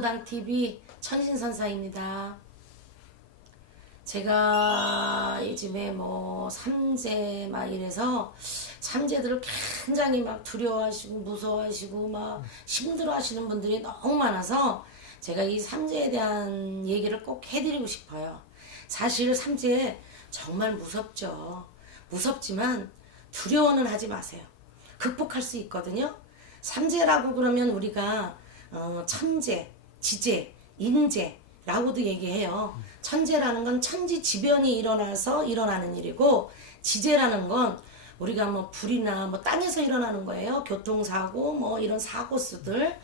나무당TV 천신선사입니다. 제가 요즘에 뭐 삼재 막 이래서 삼재들을 굉장히 막 두려워하시고 무서워하시고 막 힘들어하시는 분들이 너무 많아서 제가 이 삼재에 대한 얘기를 꼭 해드리고 싶어요. 사실 삼재 정말 무섭죠. 무섭지만 두려워는 하지 마세요. 극복할 수 있거든요. 삼재라고 그러면 우리가 천재, 지재, 인재라고도 얘기해요. 천재라는 건 천지지변이 일어나서 일어나는 일이고, 지재라는 건 우리가 뭐 불이나 뭐 땅에서 일어나는 거예요. 교통사고 뭐 이런 사고수들.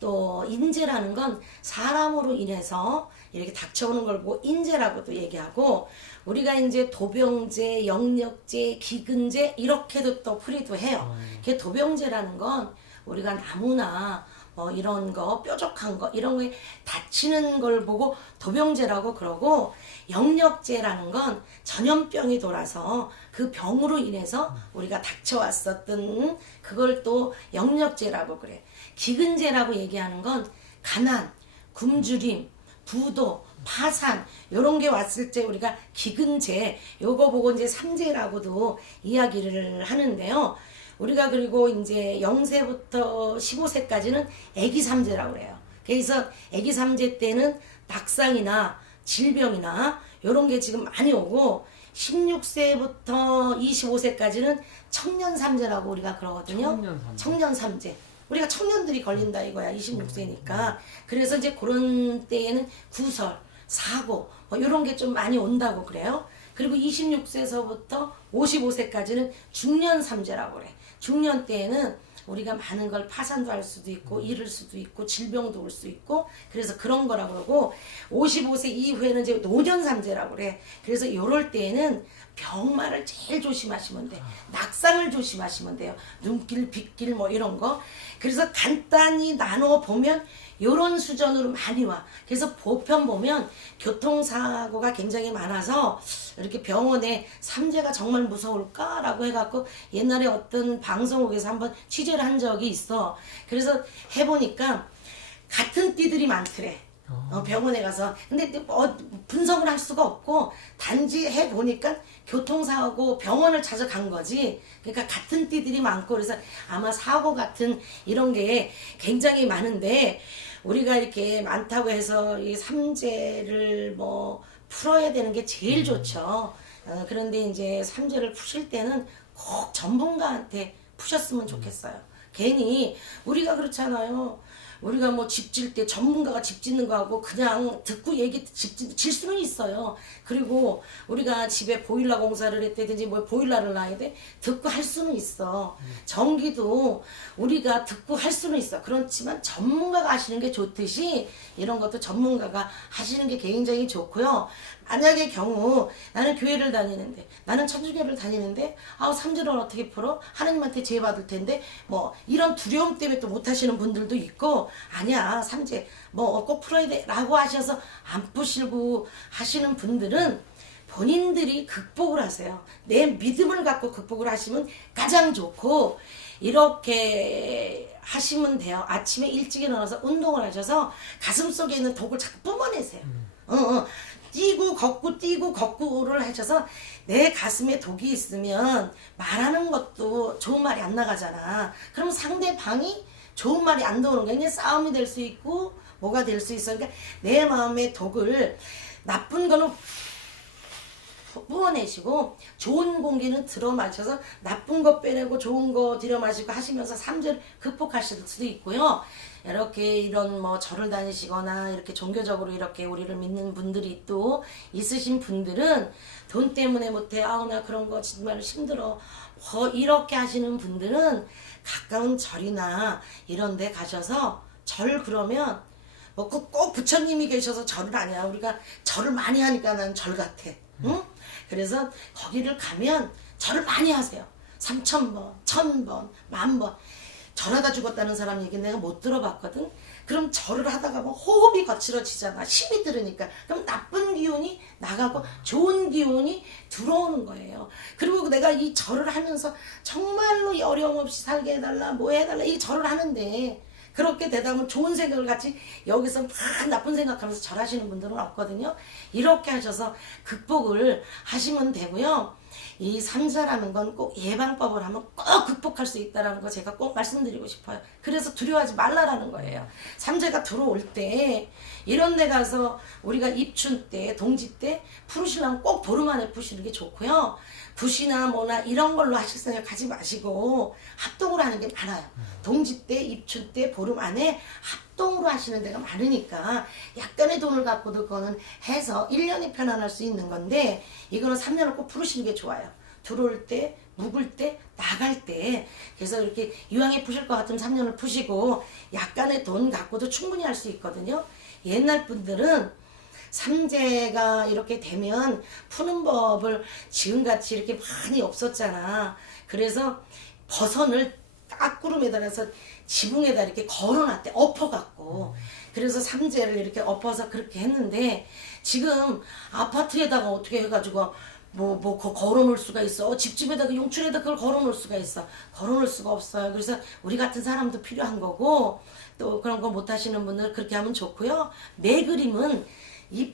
또 인재라는 건 사람으로 인해서 이렇게 닥쳐오는 걸 보고 인재라고도 얘기하고, 우리가 이제 도병재, 영력재, 기근재 이렇게도 또 풀이도 해요. 그 도병재라는 건 우리가 나무나 뭐 이런 거 뾰족한 거 이런 거에 다치는 걸 보고 도병재라고 그러고, 영력재라는 건 전염병이 돌아서 그 병으로 인해서 우리가 닥쳐왔었던 그걸 또 영력재라고 그래. 기근재라고 얘기하는 건 가난, 굶주림, 부도, 파산 이런 게 왔을 때 우리가 기근재 요거 보고 이제 삼재라고도 이야기를 하는데요. 우리가 그리고 이제 0세부터 15세까지는 애기 삼재라고 그래요. 그래서 애기 삼재 때는 낙상이나 질병이나 이런 게 지금 많이 오고, 16세부터 25세까지는 청년 삼재라고 우리가 그러거든요. 청년 삼재. 우리가 청년들이 걸린다 이거야. 26세니까. 그래서 이제 그런 때에는 구설, 사고 뭐 이런 게 좀 많이 온다고 그래요. 그리고 26세서부터 55세까지는 중년 삼재라고 그래. 중년 때에는 우리가 많은 걸 파산도 할 수도 있고 잃을 수도 있고 질병도 올 수 있고, 그래서 그런 거라고 그러고, 55세 이후에는 이제 노년 삼재라고 그래. 그래서 요럴 때에는 병마를 제일 조심하시면 돼. 낙상을 조심하시면 돼요. 눈길, 빗길 뭐 이런 거. 그래서 간단히 나눠 보면 요런 수준으로 많이 와. 그래서 보편 보면 교통사고가 굉장히 많아서 이렇게 병원에 삼재가 정말 무서울까라고 해갖고 옛날에 어떤 방송국에서 한번 취재를 한 적이 있어. 그래서 해보니까 같은 띠들이 많더래. 병원에 가서. 근데 분석을 할 수가 없고 단지 해보니까 교통사고 병원을 찾아간 거지. 그러니까 같은 띠들이 많고, 그래서 아마 사고 같은 이런 게 굉장히 많은데, 우리가 이렇게 많다고 해서 이 삼재를 뭐 풀어야 되는 게 제일 좋죠. 그런데 이제 삼재를 푸실 때는 꼭 전문가한테 푸셨으면 좋겠어요. 괜히 우리가 그렇잖아요. 우리가 뭐 집 질 때 전문가가 집 짓는 거하고 그냥 듣고 얘기 질 수는 있어요. 그리고 우리가 집에 보일러 공사를 했다든지 뭐 보일러를 놔야 돼 듣고 할 수는 있어. 전기도 우리가 듣고 할 수는 있어. 그렇지만 전문가가 하시는 게 좋듯이 이런 것도 전문가가 하시는 게 굉장히 좋고요. 만약의 경우 나는 교회를 다니는데, 나는 천주교를 다니는데 삼재를 어떻게 풀어? 하나님한테 제해 받을 텐데 뭐 이런 두려움 때문에 또 못 하시는 분들도 있고, 아니야 삼재 뭐 꼭 풀어야 돼 라고 하셔서 안 푸시고 하시는 분들은 본인들이 극복을 하세요. 내 믿음을 갖고 극복을 하시면 가장 좋고, 이렇게 하시면 돼요. 아침에 일찍 일어나서 운동을 하셔서 가슴속에 있는 독을 자꾸 뿜어내세요. 뛰고 걷고 뛰고 걷고를 하셔서 내 가슴에 독이 있으면 말하는 것도 좋은 말이 안 나가잖아. 그럼 상대방이 좋은 말이 안 나오는 거야. 그냥 싸움이 될 수 있고 뭐가 될 수 있어. 그러니까 내 마음의 독을, 나쁜 거는 부어내시고 좋은 공기는 들어 마셔서 나쁜 거 빼내고 좋은 거 들여 마시고 하시면서 삼재를 극복하실 수도 있고요. 이렇게 이런 뭐 절을 다니시거나 이렇게 종교적으로 이렇게 우리를 믿는 분들이 또 있으신 분들은 돈 때문에 못해, 나 그런 거 정말 힘들어 이렇게 하시는 분들은 가까운 절이나 이런 데 가셔서 절, 그러면 뭐 꼭 부처님이 계셔서 절은 아니야. 우리가 절을 많이 하니까 난 절 같아. 응? 그래서 거기를 가면 절을 많이 하세요. 3000번, 1000번, 10,000번. 절하다 죽었다는 사람 얘기 내가 못 들어봤거든. 그럼 절을 하다가 뭐 호흡이 거칠어지잖아. 힘이 들으니까. 그럼 나쁜 기운이 나가고 좋은 기운이 들어오는 거예요. 그리고 내가 이 절을 하면서 정말로 어려움 없이 살게 해달라, 뭐 해달라 이 절을 하는데 그렇게 되다 보면 좋은 생각을 같이 여기서 막 나쁜 생각하면서 절하시는 분들은 없거든요. 이렇게 하셔서 극복을 하시면 되고요. 이 삼재라는 건 꼭 예방법을 하면 꼭 극복할 수 있다는 거 제가 꼭 말씀드리고 싶어요. 그래서 두려워하지 말라라는 거예요. 삼재가 들어올 때 이런 데 가서 우리가 입춘 때 동지 때 푸르시려면 꼭 보름 안에 푸시는 게 좋고요. 붓이나 뭐나 이런 걸로 하실 생각 하지 마시고 합동으로 하는 게 많아요. 동지 때 입춘 때 보름 안에 합동으로 하시는 데가 많으니까 약간의 돈을 갖고도 그거는 해서 1년이 편안할 수 있는 건데 이거는 3년을 꼭 푸르시는 게 좋아요. 들어올 때, 묵을 때, 나갈 때. 그래서 이렇게 이왕에 푸실 것 같으면 3년을 푸시고 약간의 돈 갖고도 충분히 할 수 있거든요. 옛날 분들은 삼재가 이렇게 되면 푸는 법을 지금같이 이렇게 많이 없었잖아. 그래서 버선을 까꾸름에다 놔서 지붕에다 이렇게 걸어놨대. 엎어갖고. 그래서 삼재를 이렇게 엎어서 그렇게 했는데 지금 아파트에다가 어떻게 해가지고 그거 걸어놓을 수가 있어. 집집에다가 용출에다 그걸 걸어놓을 수가 있어. 걸어놓을 수가 없어요. 그래서 우리 같은 사람도 필요한 거고 또 그런 거 못하시는 분들 그렇게 하면 좋고요. 매 그림은 이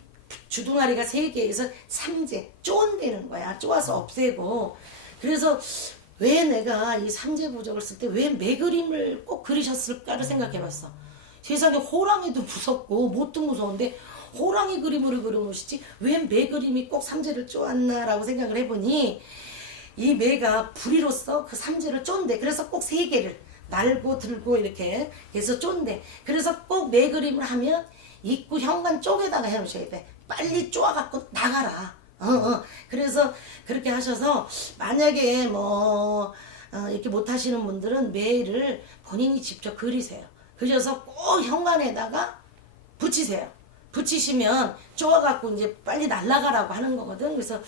주둥아리가 3개에서 삼재 쪼은대는 거야. 쪼아서 없애고. 그래서 왜 내가 이 삼재 부적을 쓸 때 왜 매 그림을 꼭 그리셨을까를 생각해봤어. 세상에 호랑이도 무섭고 못도 무서운데 호랑이 그림으로 그려놓으시지 왜 매 그림이 꼭 삼재를 쪼았나라고 생각을 해보니 이 매가 부리로서 그 삼재를 쫀대. 그래서 꼭 3개를 날고 들고 이렇게 해서 쫀대. 그래서 꼭 매 그림을 하면 입구 현관 쪽에다가 해놓으셔야 돼. 빨리 쪼아갖고 나가라. 그래서 그렇게 하셔서 만약에 이렇게 못하시는 분들은 매를 본인이 직접 그리세요. 그려서 꼭 현관에다가 붙이세요. 붙이시면 쪼아갖고 이제 빨리 날아가라고 하는 거거든. 그래서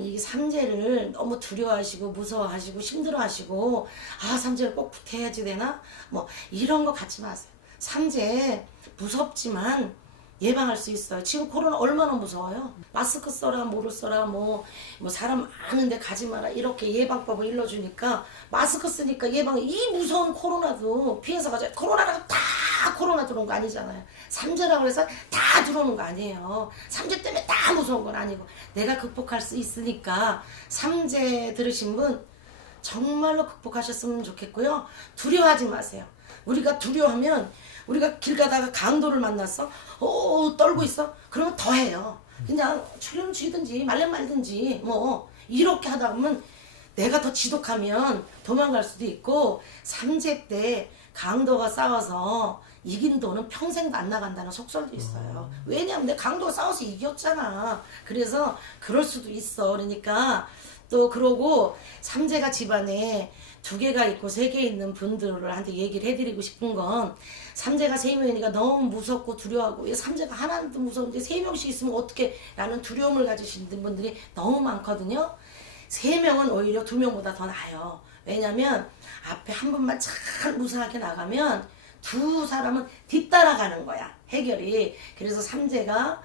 이 삼재를 너무 두려워하시고 무서워하시고 힘들어하시고 삼재를 꼭 붙여야지 되나? 이런 거 갖지 마세요. 삼재 무섭지만 예방할 수 있어요. 지금 코로나 얼마나 무서워요. 마스크 써라 뭐를 써라 사람 많은데 가지 마라 이렇게 예방법을 일러주니까 마스크 쓰니까 예방이 이 무서운 코로나도 피해서 가자. 코로나라고 다 코로나 들어온 거 아니잖아요. 삼재라고 해서 다 들어오는 거 아니에요. 삼재 때문에 다 무서운 건 아니고 내가 극복할 수 있으니까 삼재 들으신 분 정말로 극복하셨으면 좋겠고요. 두려워하지 마세요. 우리가 두려워하면 우리가 길 가다가 강도를 만났어? 떨고 있어? 그러면 더 해요. 그냥 출연 쥐든지 말년 말든지 이렇게 하다 보면 내가 더 지독하면 도망갈 수도 있고 삼재 때 강도가 싸워서 이긴 돈은 평생도 안 나간다는 속설도 있어요. 왜냐면 내 강도가 싸워서 이겼잖아. 그래서 그럴 수도 있어. 그러니까 또 그러고 삼재가 집안에 2개가 있고 3개 있는 분들한테 얘기를 해드리고 싶은 건 삼재가 3명이니까 너무 무섭고 두려워하고 왜 삼재가 하나도 무서운데 3명씩 있으면 어떻게 라는 두려움을 가지시는 분들이 너무 많거든요. 3명은 오히려 2명보다 더 나아요. 왜냐면 앞에 한 분만 잘 무사하게 나가면 2 사람은 뒤따라가는 거야. 해결이. 그래서 삼재가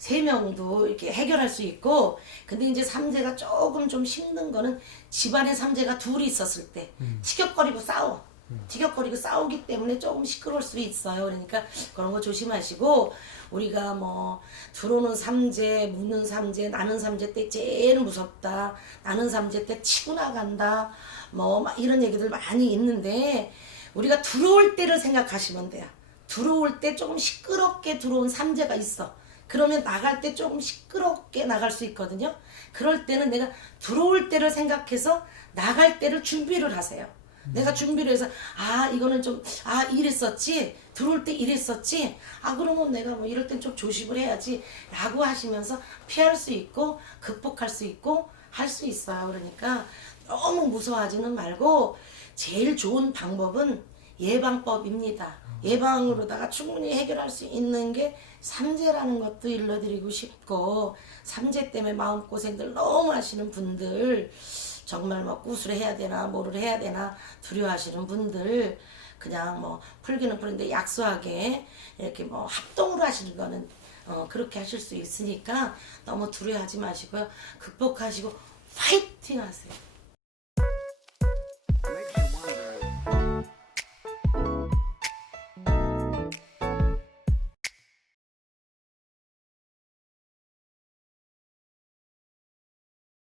3명도 이렇게 해결할 수 있고 근데 이제 삼재가 조금 좀 힘든 거는 집안에 삼재가 2이 있었을 때 티격거리고 싸워. 티격거리고 싸우기 때문에 조금 시끄러울 수 있어요. 그러니까 그런 거 조심하시고 우리가 들어오는 삼재, 묻는 삼재, 나는 삼재 때 제일 무섭다. 나는 삼재 때 치고 나간다. 막 이런 얘기들 많이 있는데 우리가 들어올 때를 생각하시면 돼요. 들어올 때 조금 시끄럽게 들어온 삼재가 있어. 그러면 나갈 때 조금 시끄럽게 나갈 수 있거든요. 그럴 때는 내가 들어올 때를 생각해서 나갈 때를 준비를 하세요. 내가 준비를 해서 이거는 좀 이랬었지 들어올 때 이랬었지 그러면 내가 이럴 땐 좀 조심을 해야지 라고 하시면서 피할 수 있고 극복할 수 있고 할 수 있어요. 그러니까 너무 무서워하지는 말고 제일 좋은 방법은 예방법입니다. 예방으로다가 충분히 해결할 수 있는 게 삼재라는 것도 일러드리고 싶고 삼재 때문에 마음고생들 너무 하시는 분들 정말 구슬을 해야 되나 뭐를 해야 되나 두려워하시는 분들 그냥 풀기는 푸는데 약소하게 이렇게 합동으로 하시는 거는 그렇게 하실 수 있으니까 너무 두려워하지 마시고요. 극복하시고 파이팅 하세요.